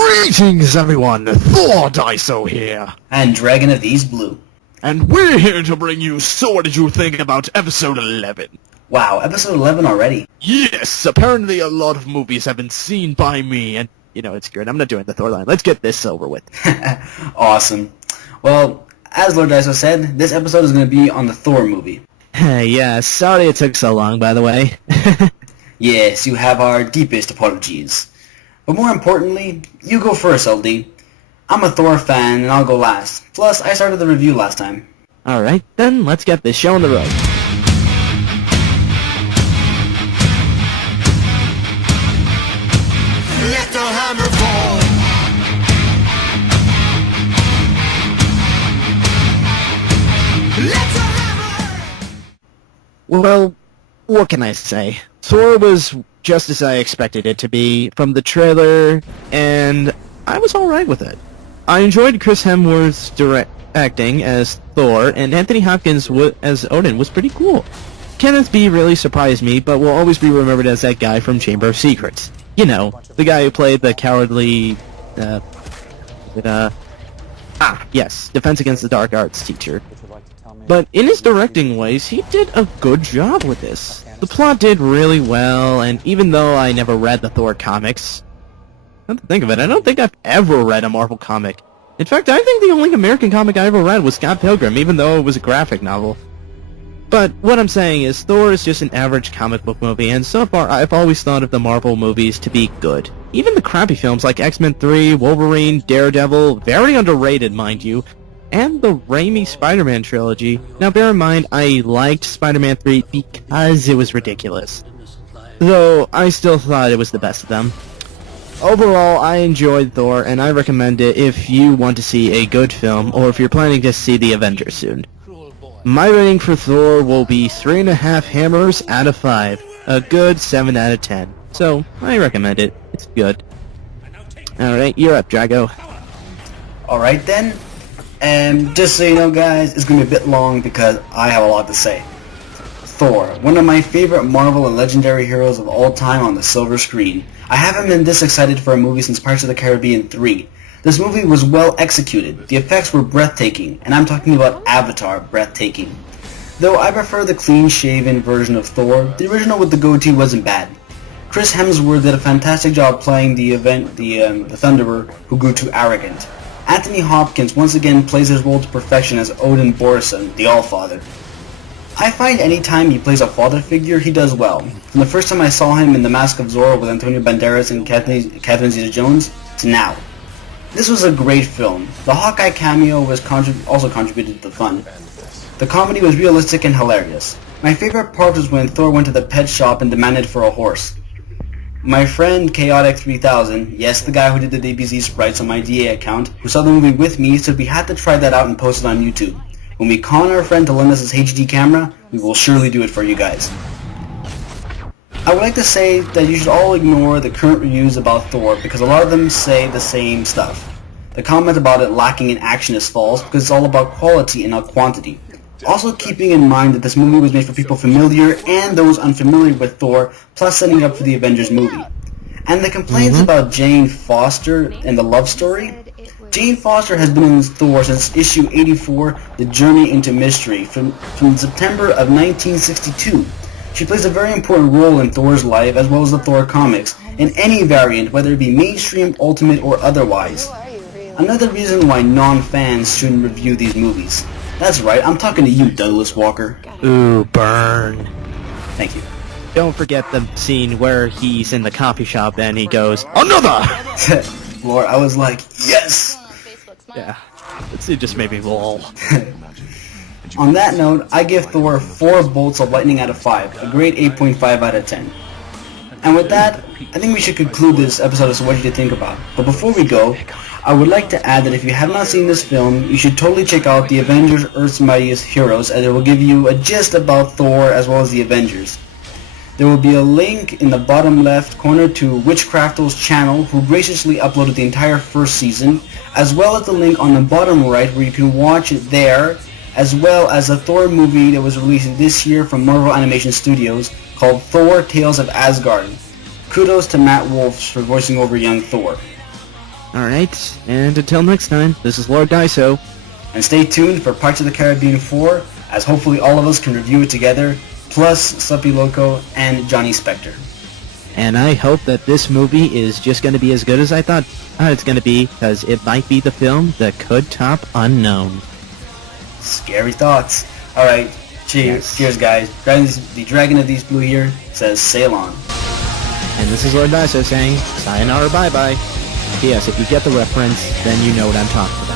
Greetings everyone, Thor Dico here. And DragonoftheEastblu. And we're here to bring you So What Did You Think About Episode 11? Wow, Episode 11 already? Yes, apparently a lot of movies have been seen by me, and, you know, it's good. I'm not doing the Thor line. Let's get this over with. Awesome. Well, as Lord Dico said, this episode is going to be on the Thor movie. Yeah, sorry it took so long, by the way. Yes, you have our deepest apologies. But more importantly, you go first, LD. I'm a Thor fan, and I'll go last. Plus, I started the review last time. Alright, then let's get this show on the road. Let the hammer fall. Let the hammer. Well, what can I say? Thor was just as I expected it to be from the trailer, and I was alright with it. I enjoyed Chris Hemsworth's acting as Thor, and Anthony Hopkins as Odin was pretty cool. Kenneth B really surprised me, but will always be remembered as that guy from Chamber of Secrets. You know, the guy who played the cowardly, Defense Against the Dark Arts teacher. But in his directing ways, he did a good job with this. The plot did really well, and even though I never read the Thor comics, come to think of it, I don't think I've ever read a Marvel comic. In fact, I think the only American comic I ever read was Scott Pilgrim, even though it was a graphic novel. But what I'm saying is, Thor is just an average comic book movie, and so far I've always thought of the Marvel movies to be good. Even the crappy films like X-Men 3, Wolverine, Daredevil, very underrated mind you, and the Raimi Spider-Man trilogy. Now bear in mind, I liked Spider-Man 3 because it was ridiculous. Though, I still thought it was the best of them. Overall, I enjoyed Thor, and I recommend it if you want to see a good film, or if you're planning to see the Avengers soon. My rating for Thor will be 3.5 hammers out of 5. A good 7 out of 10. So, I recommend it. It's good. Alright, you're up, Drago. Alright then. And just so you know, guys, it's going to be a bit long because I have a lot to say. Thor, one of my favorite Marvel and legendary heroes of all time on the silver screen. I haven't been this excited for a movie since Pirates of the Caribbean 3. This movie was well executed, the effects were breathtaking, and I'm talking about Avatar breathtaking. Though I prefer the clean-shaven version of Thor, the original with the goatee wasn't bad. Chris Hemsworth did a fantastic job playing the Thunderer who grew too arrogant. Anthony Hopkins once again plays his role to perfection as Odin Borson, the Allfather. I find any time he plays a father figure, he does well. From the first time I saw him in The Mask of Zorro with Antonio Banderas and Catherine Zeta-Jones, to now. This was a great film. The Hawkeye cameo was also contributed to the fun. The comedy was realistic and hilarious. My favorite part was when Thor went to the pet shop and demanded for a horse. My friend Chaotic3000, yes, the guy who did the DBZ sprites on my DA account, who saw the movie with me, said we had to try that out and post it on YouTube. When we con our friend to lend us his HD camera, we will surely do it for you guys. I would like to say that you should all ignore the current reviews about Thor because a lot of them say the same stuff. The comment about it lacking in action is false because it's all about quality and not quantity. Also keeping in mind that this movie was made for people familiar and those unfamiliar with Thor, plus setting up for the Avengers movie. And the complaints about Jane Foster and the love story? Jane Foster has been in Thor since issue 84, The Journey into Mystery, from September of 1962. She plays a very important role in Thor's life as well as the Thor comics, in any variant, whether it be mainstream, ultimate, or otherwise. Another reason why non-fans shouldn't review these movies. That's right, I'm talking to you, Douglas Walker. Ooh, burn. Thank you. Don't forget the scene where he's in the coffee shop and he goes, "Another!" Lord, I was like, yes! Yeah, it just made me lol. On that note, I give Thor 4 bolts of lightning out of 5, a great 8.5 out of 10. And with that, I think we should conclude this episode of So What Did You Think About? But before we go, I would like to add that if you have not seen this film, you should totally check out The Avengers Earth's Mightiest Heroes, as it will give you a gist about Thor as well as the Avengers. There will be a link in the bottom left corner to Witchcrafto's channel, who graciously uploaded the entire first season, as well as the link on the bottom right where you can watch it there, as well as a Thor movie that was released this year from Marvel Animation Studios called Thor Tales of Asgard. Kudos to Matt Wolfs for voicing over young Thor. Alright, and until next time, this is Lord Dico. And stay tuned for Parts of the Caribbean 4, as hopefully all of us can review it together, plus Suppy Loco and Johnny Spector. And I hope that this movie is just going to be as good as I thought it's going to be, because it might be the film that could top Unknown. Scary thoughts. Alright, cheers. Yes. Cheers, guys. The Dragon of the East Blue here says sail on. And this is Lord Dico saying, sayonara bye-bye. P.S. If you get the reference, then you know what I'm talking about.